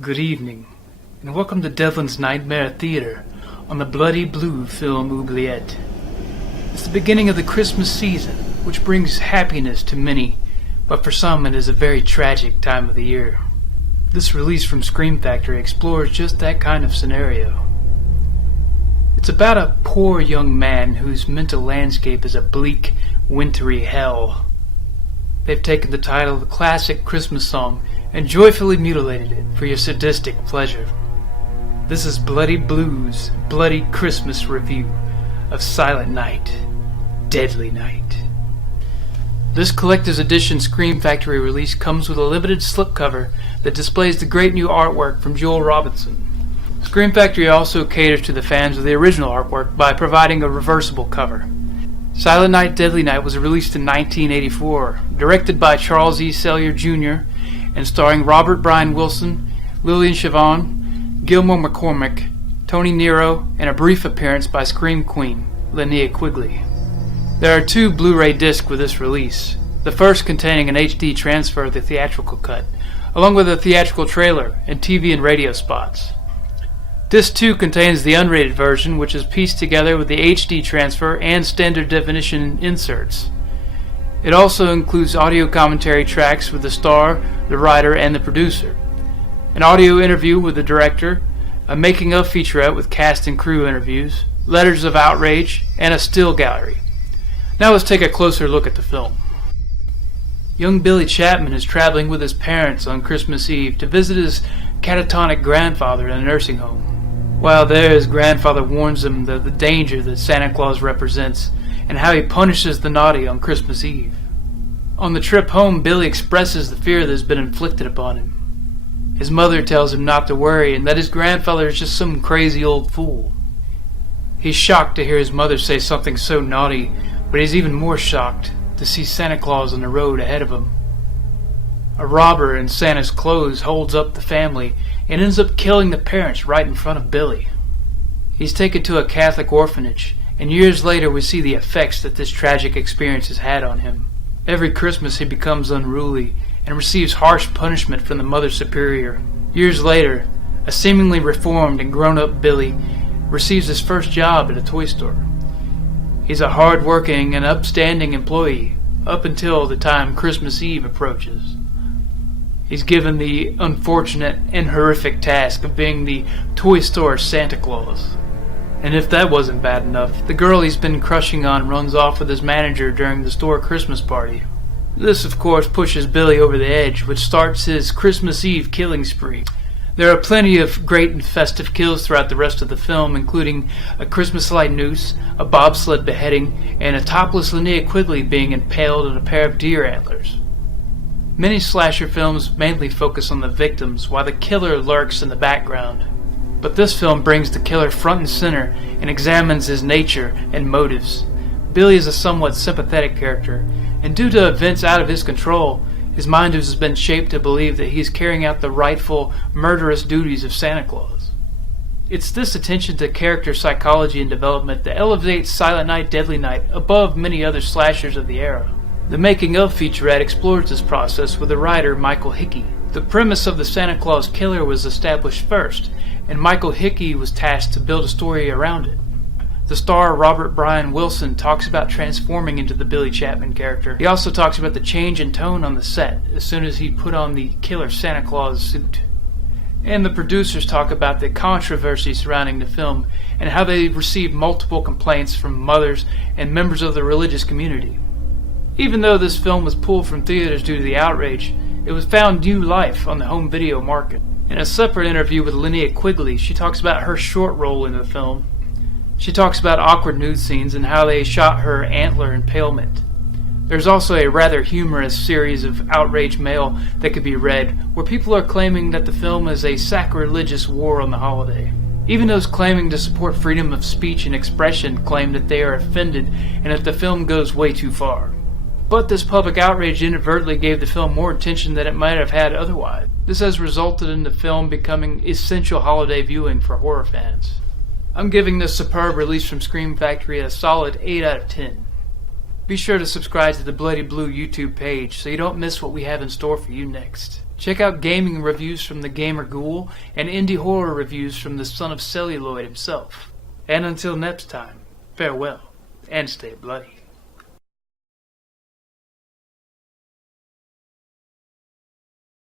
Good evening, and welcome to Devlin's Nightmare Theater on the BloodyBlu film oubliette. It's the beginning of the Christmas season, which brings happiness to many, but for some it is a very tragic time of the year. This release from Scream Factory explores just that kind of scenario. It's about a poor young man whose mental landscape is a bleak, wintry hell. They've taken the title of a classic Christmas song and joyfully mutilated it for your sadistic pleasure. This is BloodyBlu's Bloody Christmas review of Silent Night, Deadly Night. This collector's edition Scream Factory release comes with a limited slipcover that displays the great new artwork from Joel Robinson. Scream Factory also caters to the fans of the original artwork by providing a reversible cover. Silent Night, Deadly Night was released in 1984, directed by Charles E. Sellier Jr., and starring Robert Brian Wilson, Lillian Siobhan, Gilmore McCormick, Tony Nero, and a brief appearance by Scream Queen, Linnea Quigley. There are two Blu-ray discs with this release, the first containing an HD transfer of the theatrical cut, along with a theatrical trailer and TV and radio spots. Disc 2 contains the unrated version, which is pieced together with the HD transfer and standard definition inserts. It also includes audio commentary tracks with the star, the writer, and the producer, an audio interview with the director, a making-of featurette with cast and crew interviews, letters of outrage, and a still gallery. Now let's take a closer look at the film. Young Billy Chapman is traveling with his parents on Christmas Eve to visit his catatonic grandfather in a nursing home. While there, his grandfather warns him of the danger that Santa Claus represents and how he punishes the naughty on Christmas Eve. On the trip home, Billy expresses the fear that has been inflicted upon him. His mother tells him not to worry and that his grandfather is just some crazy old fool. He's shocked to hear his mother say something so naughty, but he's even more shocked to see Santa Claus on the road ahead of him. A robber in Santa's clothes holds up the family and ends up killing the parents right in front of Billy. He's taken to a Catholic orphanage, and years later we see the effects that this tragic experience has had on him. Every Christmas he becomes unruly and receives harsh punishment from the Mother Superior. Years later, a seemingly reformed and grown-up Billy receives his first job at a toy store. He's a hard-working and upstanding employee up until the time Christmas Eve approaches. He's given the unfortunate and horrific task of being the toy store Santa Claus. And if that wasn't bad enough, the girl he's been crushing on runs off with his manager during the store Christmas party. This, of course, pushes Billy over the edge, which starts his Christmas Eve killing spree. There are plenty of great and festive kills throughout the rest of the film, including a Christmas light noose, a bobsled beheading, and a topless Linnea Quigley being impaled on a pair of deer antlers. Many slasher films mainly focus on the victims, while the killer lurks in the background. But this film brings the killer front and center and examines his nature and motives. Billy is a somewhat sympathetic character, and due to events out of his control, his mind has been shaped to believe that he is carrying out the rightful, murderous duties of Santa Claus. It's this attention to character psychology and development that elevates Silent Night, Deadly Night above many other slashers of the era. The making-of featurette explores this process with the writer Michael Hickey. The premise of the Santa Claus killer was established first, and Michael Hickey was tasked to build a story around it. The star Robert Brian Wilson talks about transforming into the Billy Chapman character. He also talks about the change in tone on the set as soon as he put on the killer Santa Claus suit. And the producers talk about the controversy surrounding the film and how they received multiple complaints from mothers and members of the religious community. Even though this film was pulled from theaters due to the outrage, it was found new life on the home video market. In a separate interview with Linnea Quigley, she talks about her short role in the film. She talks about awkward nude scenes and how they shot her antler impalement. There's also a rather humorous series of outraged mail that could be read, where people are claiming that the film is a sacrilegious war on the holiday. Even those claiming to support freedom of speech and expression claim that they are offended and that the film goes way too far. But this public outrage inadvertently gave the film more attention than it might have had otherwise. This has resulted in the film becoming essential holiday viewing for horror fans. I'm giving this superb release from Scream Factory a solid 8 out of 10. Be sure to subscribe to the BloodyBlu YouTube page so you don't miss what we have in store for you next. Check out gaming reviews from the Gamer Ghoul and indie horror reviews from the son of Celluloid himself. And until next time, farewell and stay bloody.